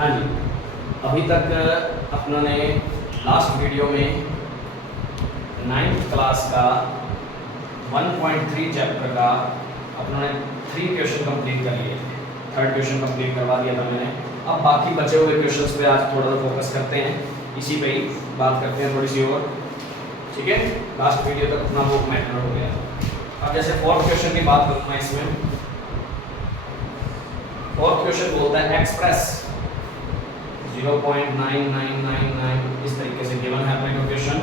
हाँ जी, अभी तक अपनों ने लास्ट वीडियो में 9th क्लास का 1.3 चैप्टर का अपनों ने 3 क्वेश्चन कंप्लीट कर लिए थे। 3rd क्वेश्चन कंप्लीट करवा दिया था मैंने। अब बाकी बचे हुए क्वेश्चंस पे आज थोड़ा सा फोकस करते हैं, इसी पे ही बात करते हैं थोड़ी सी और, ठीक है। लास्ट वीडियो तक अपना वो मैटर हो गया। अब जैसे 4th क्वेश्चन की बात करूँ मैं इसमें, 4th क्वेश्चन बोलता है एक्सप्रेस 0.9999 इस तरीके से गिवन है अपने को question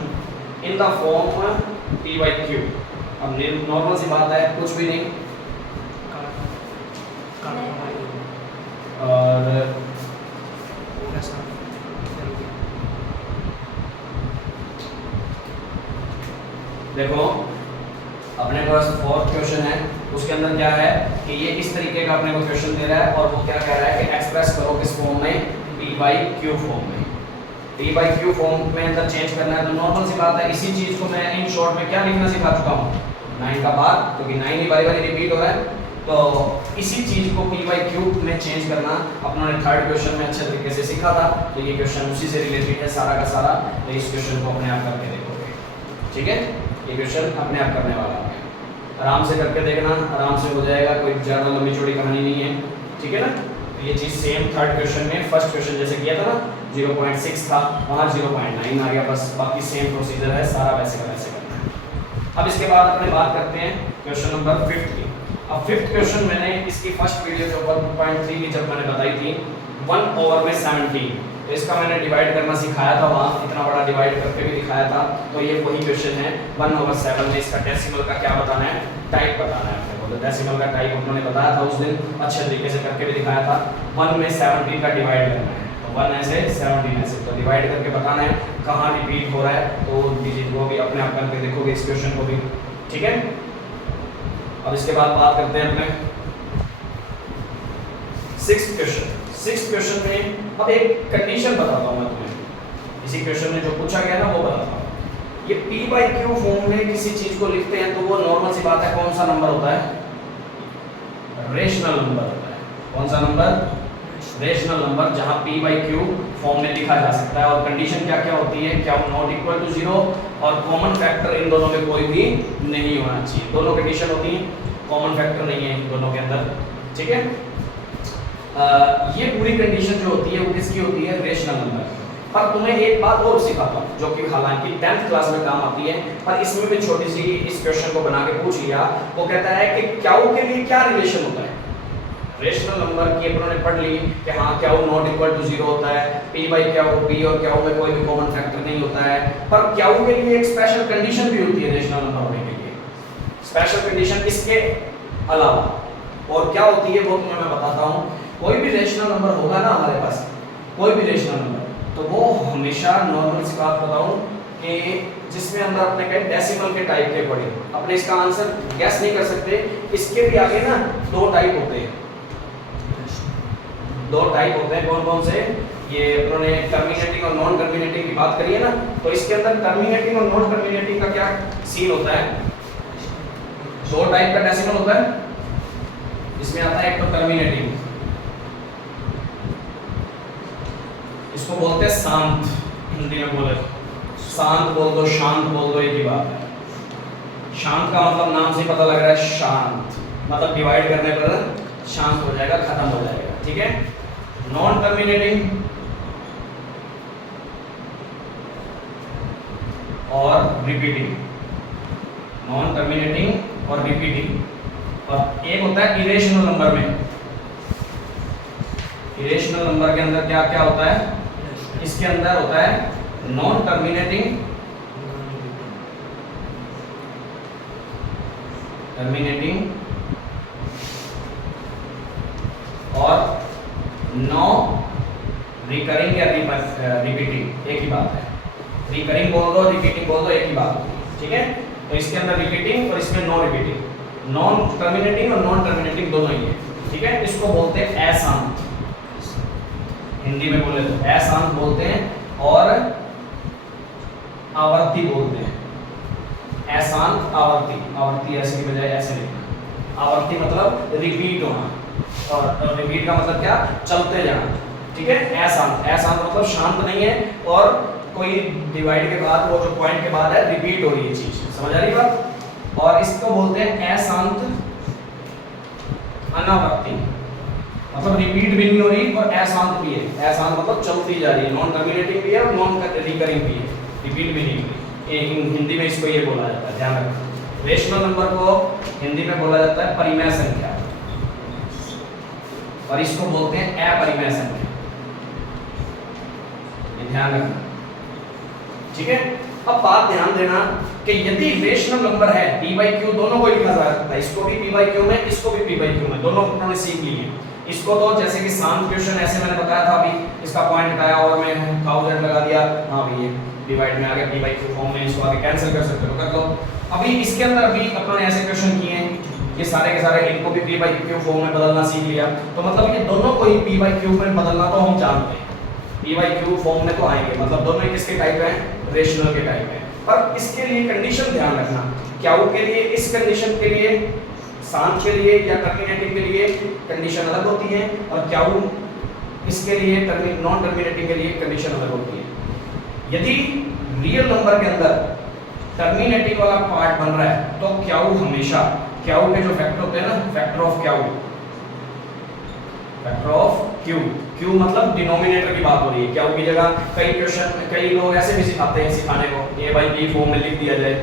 in the form p by q। अब नॉर्मल सी बात है, कुछ भी नहीं और देखो अपने पास 4th क्वेश्चन है, उसके अंदर क्या है कि ये इस तरीके का अपने को क्वेश्चन दे रहा है और वो क्या कह रहा है कि एक्सप्रेस करो किस फॉर्म में, p by q फॉर्म में। p by q फॉर्म में अंदर चेंज करना है तो नॉर्मल सी बात है, इसी चीज को मैं इन शॉर्ट में क्या लिखना सिखा चुका हूँ 9 का बाद, क्योंकि 9 ही बारी बारी रिपीट हो रहा है, तो इसी चीज को p by q में चेंज करना अपनों ने 3rd क्वेश्चन में अच्छे तरीके से सीखा था। तो ये क्वेश्चन उसी से रिलेटेड है सारा का सारा, तो इस क्वेश्चन को अपने आप करके देखोगे, ठीक है। ये क्वेश्चन अपने आप करने वाला है, आराम से करके देखना, आराम से हो जाएगा, कोई ज़्यादा लंबी चौड़ी कहानी नहीं है, ठीक है ना। तो ये चीज़ सेम 3rd क्वेश्चन में, 1st क्वेश्चन जैसे किया था ना 0.6 था, वहाँ 0.9 आ गया, बस बाकी सेम प्रोसीजर है, सारा वैसे का वैसे करना है। अब इसके बाद अपने बात करते हैं क्वेश्चन नंबर 5 की। अब 5th क्वेश्चन मैंने इसकी फर्स्ट वीडियो जो 1.3 की जब मैंने बताई थी 1/17, तो इसका मैंने डिवाइड करना सिखाया था, वहाँ इतना बड़ा डिवाइड करके भी दिखाया था। तो ये वही क्वेश्चन है 1/7 में इसका डेसिमल का क्या बताना है, टाइप बताना है अपने को। तो डेसिमल का टाइप उन्होंने बताया था उस दिन, अच्छे तरीके से करके भी दिखाया था। 1 में 17 का डिवाइड करना है, तो 1 ऐसे 17 ऐसे, तो डिवाइड करके बताना है कहाँ रिपीट हो रहा है, तो चीज़ को भी अपने आप करके देखोगे इस क्वेश्चन को भी, ठीक है। अब इसके बाद बात करते हैं अपने 6th क्वेश्चन। 6th क्वेश्चन में अब एक कंडीशन बताता हूँ मैं तुम्हें, इसी क्वेश्चन में जो पूछा गया ना वो बताता हूँ। ये p by q फॉर्म में किसी चीज को लिखते हैं तो वो नॉर्मल सी बात है, कौन सा नंबर होता है, रेशनल नंबर होता है। कौन सा नंबर, रेशनल नंबर, जहां p by q फॉर्म में लिखा जा सकता है। और कंडीशन क्या क्या होती है, क्या नॉट इक्वल टू 0 और कॉमन फैक्टर इन दोनों में कोई भी नहीं होना चाहिए। दोनों कंडीशन होती है, कॉमन फैक्टर नहीं है इन दोनों के अंदर, ठीक है। ये पूरी कंडीशन जो होती है वो किसकी होती है, रेशनल नंबर। पर तुम्हें एक बात और सिखाता हूँ जो कि हालांकि 10th क्लास में काम आती है, पर इसमें भी छोटी सी इस क्वेश्चन को बना के पूछ लिया। वो कहता है कि क्याऊ के लिए क्या रिलेशन होता है, रेशनल नंबर की अपनों ने पढ़ ली कि हाँ क्याऊ नॉट इक्वल टू 0 होता है, p by क्याऊ, p और क्याऊ में कोई भी कॉमन फैक्टर नहीं होता है। पर क्याऊ के लिए एक स्पेशल कंडीशन भी होती है रेशनल नंबर होने के लिए, स्पेशल कंडीशन इसके अलावा और क्या होती है वो तुम्हें मैं बताता हूँ। कोई भी रेशनल नंबर होगा ना हमारे पास, कोई भी रेशनल नंबर, तो वो हमेशा नॉर्मल सी बात बताऊं कि जिसमें अंदर अपने कहीं डेसिमल के टाइप के पड़े, अपने इसका आंसर गैस नहीं कर सकते। इसके भी आगे ना 2 टाइप होते हैं, 2 टाइप होते हैं। कौन कौन से, ये उन्होंने टर्मिनेटिंग और नॉन टर्मिनेटिंग की बात करी है ना, तो इसके अंदर टर्मिनेटिंग और नॉन टर्मिनेटिंग का क्या सीन होता है, 2 टाइप का डेसिमल होता है। इसमें आता है एक तो टर्मिनेटिंग, इसको बोलते हैं शांत, हिंदी में बोले शांत बोल दो, शांत बोल दो, एक ही बात है। शांत का मतलब नाम से पता लग रहा है, शांत मतलब डिवाइड करने पर शांत हो जाएगा, खत्म हो जाएगा, ठीक है। नॉन टर्मिनेटिंग और रिपीटिंग, नॉन टर्मिनेटिंग और रिपीटिंग। और एक होता है इरेशनल नंबर में, इरेशनल नंबर के अंदर क्या क्या होता है, इसके अंदर होता है नॉन टर्मिनेटिंग, टर्मिनेटिंग और नो रिकरिंग या रिपीटिंग, एक ही बात है। रिकरिंग बोल दो, रिपीटिंग बोल दो, एक ही बात, ठीक है। तो इसके अंदर रिपीटिंग और इसमें नो रिपीटिंग, नॉन टर्मिनेटिंग और नॉन टर्मिनेटिंग दोनों ही है, ठीक है। इसको बोलते हैं अशांत, हिंदी में बोले तो अशांत बोलते हैं और आवर्ती बोलते हैं। अशांत आवर्ती, आवर्ती ऐसे की बजाय ऐसे लिखना, आवर्ती मतलब रिपीट होना, और रिपीट का मतलब क्या, चलते जाना, ठीक है। अशांत, अशांत मतलब शांत नहीं है और कोई डिवाइड के बाद वो जो पॉइंट के बाद है रिपीट हो रही है चीज, समझ आ रही बात। और इसको बोलते हैं अशांत अनावर्ती, मतलब रिपीट भी नहीं हो रही और अशांत भी है। अशांत मतलब चलती जा रही है, नॉन टर्मिनेटिंग भी है और नॉन रिकरिंग भी है, रिपीट भी नहीं हो रही। हिंदी में इसको ये बोला जाता है, ध्यान रखना। रेशनल नंबर को हिंदी में बोला जाता है परिमेय संख्या और इसको बोलते हैं अपरिमेय संख्या, ये ध्यान रखना, ठीक है। अब बात ध्यान देना कि यदि रेशनल नंबर है p बाई क्यू, दोनों को लिखा जा सकता है, इसको भी p बाई क्यू में, इसको भी p बाई क्यू में, दोनों अपने सीख लिए। इसको तो जैसे कि शांत क्वेश्चन ऐसे मैंने बताया था अभी, इसका पॉइंट हटाया और मैं 1000 लगा दिया, हाँ भाई ये डिवाइड में आ गया p बाई क्यू फॉर्म में, इसको आगे कैंसिल कर सकते हो, कर लो। अभी इसके अंदर अभी अपने ऐसे क्वेश्चन किए हैं, ये सारे के सारे इनको भी p बाई क्यू फॉर्म में बदलना सीख लिया, तो मतलब ये दोनों को ही p बाई क्यू में बदलना तो हम जानते हैं, p बाई क्यू फॉर्म में तो आएंगे, मतलब दोनों ही किसके टाइप हैं, रेशनल के टाइप हैं। पर इसके लिए कंडीशन ध्यान रखना, क्याऊ के लिए, इस कंडीशन के लिए, शांत के लिए या टर्मिनेटिंग के लिए कंडीशन अलग होती है और क्याऊ इसके लिए नॉन टर्मिनेटिंग के लिए कंडीशन अलग होती है। यदि रियल नंबर के अंदर टर्मिनेटिंग वाला पार्ट बन रहा है तो क्याऊ हमेशा, क्याऊ के जो फैक्टर होते हैं ना, फैक्टर ऑफ क्याऊ, फैक्टर ऑफ क्यू, क्यू मतलब डिनोमिनेटर की बात हो रही है, क्याऊ की जगह कई क्वेश्चन, कई लोग ऐसे भी सिखाते हैं, सिखाने को a बाई b फॉर्म में लिख दिया जाए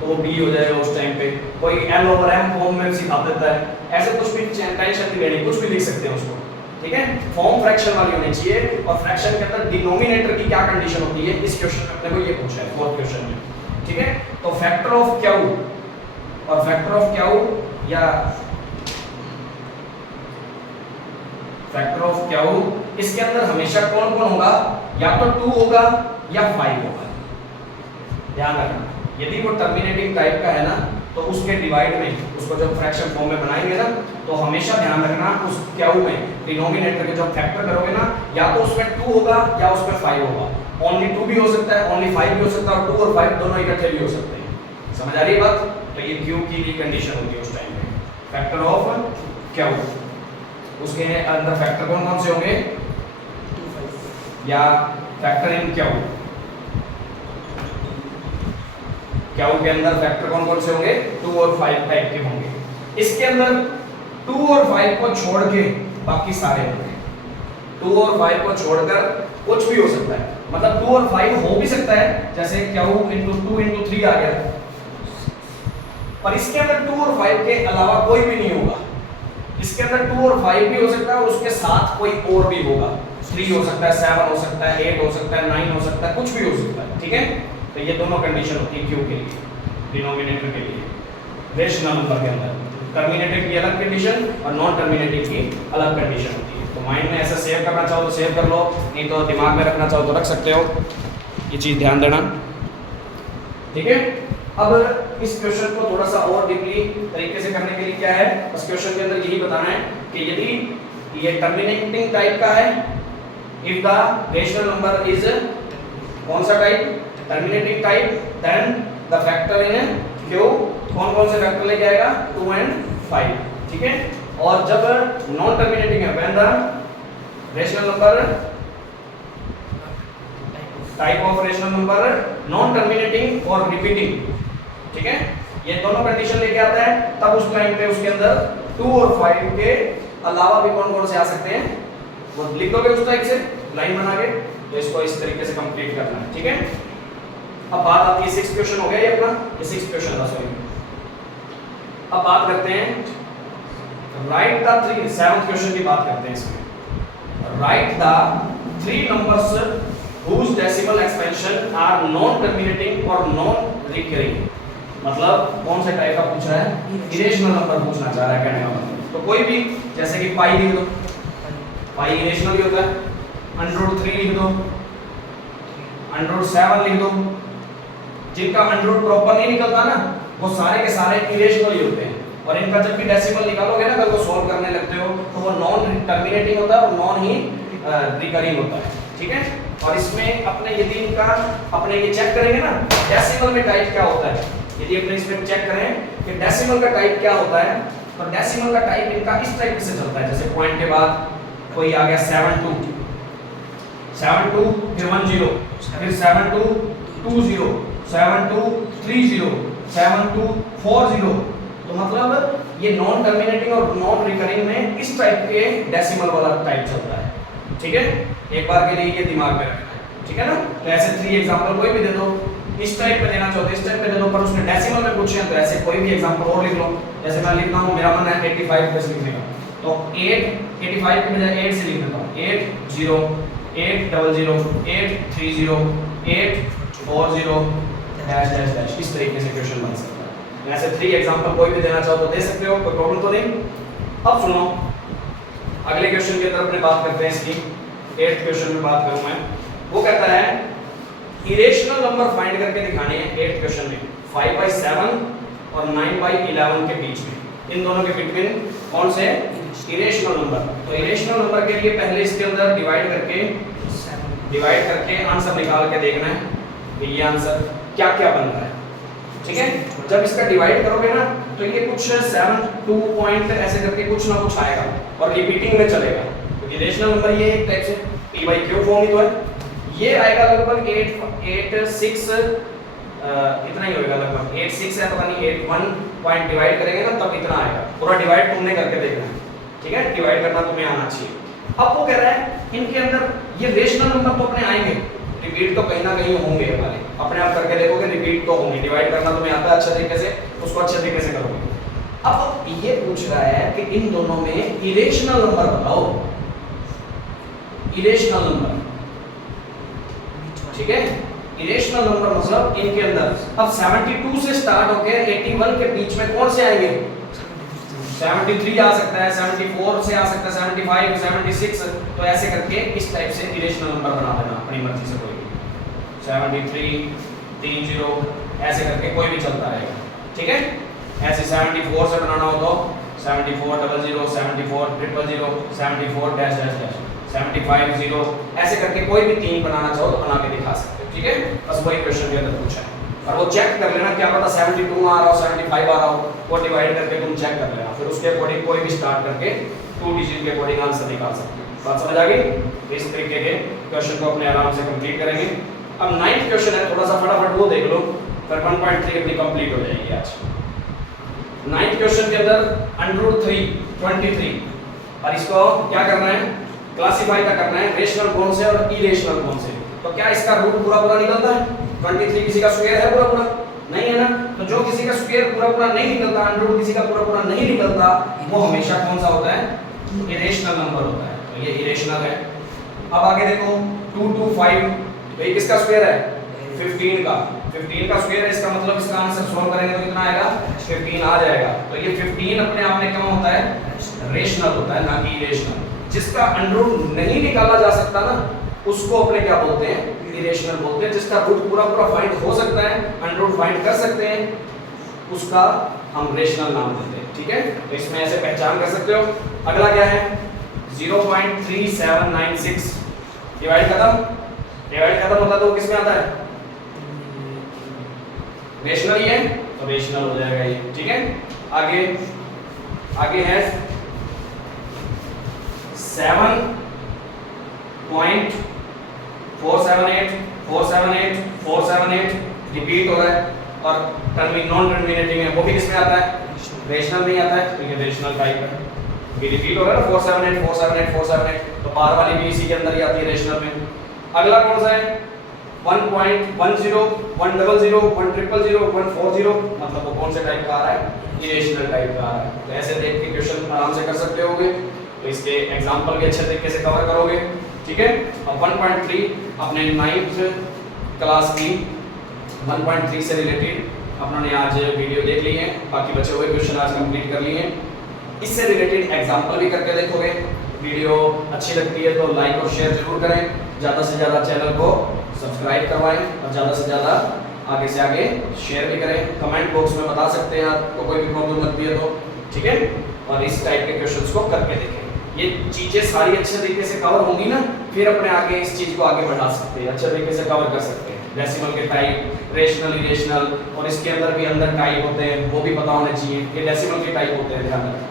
तो वो b हो जाएगा उस टाइम पे, कोई l ओवर m फॉर्म में सिखा देता है, ऐसे कुछ भी टेंशन नहीं लेनी, कुछ भी लिख सकते हैं उसको, ठीक है। फॉर्म फ्रैक्शन वाली होनी चाहिए और फ्रैक्शन के अंदर डिनोमिनेटर की क्या कंडीशन होती है, इस क्वेश्चन में अपने को ये पूछा है, फोर्थ क्वेश्चन में, ठीक है। तो फैक्टर ऑफ क्याऊ और फैक्टर ऑफ क्याऊ या फैक्टर ऑफ क्याऊ, इसके अंदर हमेशा कौन कौन होगा, या तो 2 होगा या 5 होगा, ध्यान रखना। यदि वो टर्मिनेटिंग टाइप का है ना तो उसके डिवाइड में, उसको जब फ्रैक्शन फॉर्म में बनाएंगे ना तो हमेशा ध्यान रखना उस क्याऊ में डिनोमिनेटर के जब फैक्टर करोगे ना, या तो उसमें 2 होगा या उसमें 5 होगा, ओनली 2 भी हो सकता है, ओनली 5 भी हो सकता है, और 2 और 5 दोनों इकट्ठे भी हो सकते हैं, समझ आ रही है बात। तो ये क्यू की भी कंडीशन होती है उस टाइम पे, फैक्टर ऑफ क्याऊ, उसके अंदर फैक्टर कौन कौन से होंगे, 2, 5 या फैक्टर इन क्याऊ, क्याऊ के अंदर फैक्टर कौन कौन से होंगे, 2 और 5 टाइप के होंगे। इसके अंदर 2 और 5 को छोड़ के बाकी सारे होंगे, 2 और 5 को छोड़कर कुछ भी हो सकता है, मतलब 2 और 5 हो भी सकता है, जैसे क्याऊ इंटू 2 इंटू 3 आ गया, पर इसके अंदर 2 और 5 के अलावा कोई भी नहीं होगा, इसके अंदर 2 और 5 भी हो सकता है और उसके साथ कोई और भी होगा, 3 हो सकता है, 7 हो सकता है, 8 हो सकता है, 9 हो सकता है, कुछ भी हो सकता है, ठीक है। तो ये दोनों कंडीशन होती है क्यू के लिए, डिनोमिनेटर के लिए, रेशनल नंबर के अंदर टर्मिनेटिव की अलग कंडीशन और नॉन टर्मिनेटिव की अलग कंडीशन होती है। तो माइंड में ऐसा सेव करना चाहो तो सेव कर लो, नहीं तो दिमाग में रखना चाहो तो रख सकते हो, ये चीज़ ध्यान देना, ठीक है। अब इस क्वेश्चन को थोड़ा सा और डीपली तरीके से करने के लिए क्या है, उस क्वेश्चन के अंदर यही बताना है कि यदि ये टर्मिनेटिंग टाइप का है, if the rational number is कौन सा type, terminating type, then the factor in Q कौन कौन से फैक्टर लेके आएगा, 2 एंड 5, ठीक है। और जब नॉन टर्मिनेटिंग है, when the rational number type of rational number non terminating और रिपीटिंग, ठीक है, ये दोनों कंडीशन लेके आता है, तब उस टाइम पे उसके अंदर 2 और 5 के अलावा भी कौन कौन से आ सकते हैं, वो लिख दोगे उस टाइप से लाइन बना के, तो इसको इस तरीके से कंप्लीट करना है, ठीक है। अब बात आती है 6th क्वेश्चन हो गया ये अपना, ये 6th क्वेश्चन था, सॉरी। अब बात करते हैं राइट द 3, 7th क्वेश्चन की बात करते हैं इसमें, right the 3 numbers whose decimal expansion are non terminating और non recurring, मतलब कौन से टाइप का पूछ रहा है, इरेशनल नंबर पूछना चाह रहा है कहने का मतलब। तो कोई भी, जैसे कि पाई लिख दो, पाई इरेशनल ही होता है, √3 लिख दो, √7 लिख दो, जिनका √ प्रॉपर नहीं निकलता ना वो सारे के सारे इरेशनल ही होते हैं, और इनका जब भी डेसिमल निकालोगे ना, अगर वो सॉल्व करने लगते हो तो वो नॉन टर्मिनेटिंग होता है और नॉन ही रिकरिंग होता है, ठीक है। और इसमें अपने यदि इनका अपने ये चेक करेंगे ना डेसिमल में टाइप क्या होता है, यदि अपने इसमें चेक करें कि डेसिमल का टाइप क्या होता है, तो डेसिमल का टाइप इनका इस टाइप से चलता है, जैसे पॉइंट के बाद कोई आ गया 7 2, 72 फिर 10 फिर 7220 7230 7240। तो मतलब ये नॉन टर्मिनेटिंग और नॉन रिकरिंग में इस टाइप के डेसिमल वाला टाइप चलता है। ठीक है, एक बार के लिए ये दिमाग में रखना है। ठीक है ना, तो ऐसे 3 एग्जांपल कोई भी दे दो, इस टाइप पे देना चाहते इस टाइप पे दे दो, पर उसने डेसिमल में पूछे हैं तो ऐसे कोई भी एग्जांपल और लिख लो। जैसे मैं लिखता हूं, मेरा मन है 85 पे लिखने का, तो 85 के बजाय 8 से लिख देता हूं, 80 800 830 840 डैश डैश डैश। इस तरीके से क्वेश्चन बन सकता है। ऐसे 3 एग्जांपल कोई भी देना चाहो तो दे सकते हो, कोई प्रॉब्लम तो नहीं। अब सुनो, अगले क्वेश्चन की तरफ अपने बात करते हैं इसकी। 8th क्वेश्चन में बात करूं मैं, वो कहता है इरेशनल नंबर फाइंड करके दिखाने हैं 8th क्वेश्चन में 5/7 और 9/11 के बीच में, इन दोनों के बिटवीन कौन से इरेशनल नंबर। तो इरेशनल नंबर के लिए पहले इसके अंदर डिवाइड करके आंसर निकाल के देखना है कि ये आंसर क्या क्या बन रहा है। ठीक है, जब इसका डिवाइड करोगे ना तो ये कुछ 7 2 पॉइंट ऐसे करके कुछ ना कुछ आएगा और रिपीटिंग में चलेगा। तो इरेशनल नंबर ये एक टाइप से p/q फॉर्म ही तो है। ये आएगा लगभग 8 6 इतना ही होगा, लगभग 8 6 है, पता नहीं 8 1 पॉइंट डिवाइड करेंगे ना तब इतना आएगा। पूरा डिवाइड तुमने करके देखना है। ठीक है, डिवाइड करना तुम्हें आना चाहिए। अब वो कह रहा है इनके अंदर ये रेशनल नंबर तो अपने आएंगे, रिपीट तो कहीं ना कहीं होंगे हमारे, अपने आप करके देखोगे रिपीट तो होंगे। डिवाइड करना तुम्हें आता है अच्छे तरीके से, उसको अच्छे तरीके से करोगे। अब ये पूछ रहा है कि इन दोनों में इरेशनल नंबर बताओ, इरेशनल नंबर। ठीक है, इरेशनल नंबर मतलब इनके अंदर अब 72 से स्टार्ट होकर 81 के बीच में कौन से आएंगे? 73 आ सकता है, 74 से आ सकता है, 75 76। तो ऐसे करके इस टाइप से इरेशनल नंबर बना देना अपनी मर्जी से, कोई भी 73 30 ऐसे करके कोई भी चलता रहेगा। ठीक है, ऐसे 74 से बनाना हो तो 74 00 74 000 74 डैश डैश डैश 75 0 ऐसे करके कोई भी 3 बनाना चाहो तो बना के दिखा सकते हो। ठीक है, बस वही क्वेश्चन के अंदर पूछा है और वो चेक कर लेना, क्या पता 72 आ रहा हो 75 आ रहा हो, वो डिवाइड करके तुम चेक कर लेना, फिर उसके अकॉर्डिंग कोई भी स्टार्ट करके 2 डिजिट के अकॉर्डिंग आंसर निकाल सकते हो। बात समझ आ गई? इस तरीके के क्वेश्चन को अपने आराम से कंप्लीट करेंगे। अब 9th क्वेश्चन है, थोड़ा सा फटाफट वो देख लो, फिर 1.3 अपनी कंप्लीट हो जाएगी आज। 9th क्वेश्चन के अंदर √3 23 और इसको क्या करना है? क्लासिफाई का करना है, रेशनल कौन से और इरेशनल कौन से। तो क्या इसका रूट पूरा पूरा निकलता है? 23 किसी का स्क्वायर है पूरा पूरा? नहीं है ना। तो जो किसी का स्क्वायर पूरा पूरा नहीं निकलता, √ किसी का पूरा पूरा नहीं निकलता, वो हमेशा कौन सा होता है? इरेशनल नंबर होता है। तो ये इरेशनल है। अब आगे देखो 225, तो ये किसका स्क्वायर है? 15 का। 15 का स्क्वायर है, इसका मतलब इसका आंसर सॉल्व करेंगे तो कितना आएगा? 15 आ जाएगा। तो ये 15 अपने आप में क्या होता है? रेशनल होता है, ना कि इरेशनल। जिसका √ नहीं निकाला जा सकता ना, उसको अपने क्या बोलते हैं? इरेशनल बोलते हैं। जिसका रूट पूरा पूरा फाइंड हो सकता है, √ फाइंड कर सकते हैं, उसका हम रेशनल नाम देते हैं। ठीक है, तो इसमें ऐसे पहचान कर सकते हो। अगला क्या है? 0.3796 डिवाइड खत्म। डिवाइड खत्म होता तो वो किसमें आता है? रेशनल ही है, तो रेशनल हो जाएगा ये। ठीक है, आगे है 7.478 रिपीट हो रहा है और नॉन टर्मिनेटिंग है, वो भी किसमें आता है? रेशनल नहीं आता है, तो ये रेशनल टाइप है। ये रिपीट हो रहा है ना 478 तो बार वाली भी इसी के अंदर ही आती है रेशनल में। अगला कौन सा है? 1.10 100 100 100 140, मतलब वो कौन से टाइप का आ रहा है? इरेशनल टाइप का आ रहा है। तो ऐसे देख के क्वेश्चन आराम से कर सकते होगे, तो इसके एग्जांपल भी अच्छे तरीके से कवर करोगे। ठीक है, अब 1.3 अपने 9th क्लास की 1.3 से रिलेटेड अपनों ने आज वीडियो देख ली है, बाकी बचे हुए क्वेश्चन आज कंप्लीट कर लिए हैं। इससे रिलेटेड एग्जांपल भी करके देखोगे। वीडियो अच्छी लगती है तो लाइक और शेयर जरूर करें, ज़्यादा से ज़्यादा चैनल को सब्सक्राइब करवाएं और ज़्यादा से ज़्यादा आगे से आगे शेयर भी करें। कमेंट बॉक्स में बता सकते हैं आपको कोई भी प्रॉब्लम लगती है तो। ठीक है, और इस टाइप के क्वेश्चंस को करके देखें। ये चीज़ें सारी अच्छे तरीके से कवर होंगी ना, फिर अपने आगे इस चीज़ को आगे बढ़ा सकते हैं, अच्छे तरीके से कवर कर सकते हैं। डेसिमल के टाइप, रेशनल, इरेशनल, और इसके अंदर भी अंदर टाइप होते हैं, वो भी पता होने चाहिए। ये डेसिमल के टाइप होते हैं, ध्यान रखना।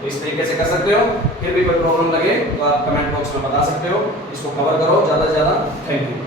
तो इस तरीके से कर सकते हो। फिर भी कोई प्रॉब्लम लगे तो आप कमेंट बॉक्स में बता सकते हो। इसको कवर करो ज़्यादा से ज़्यादा। Thank you.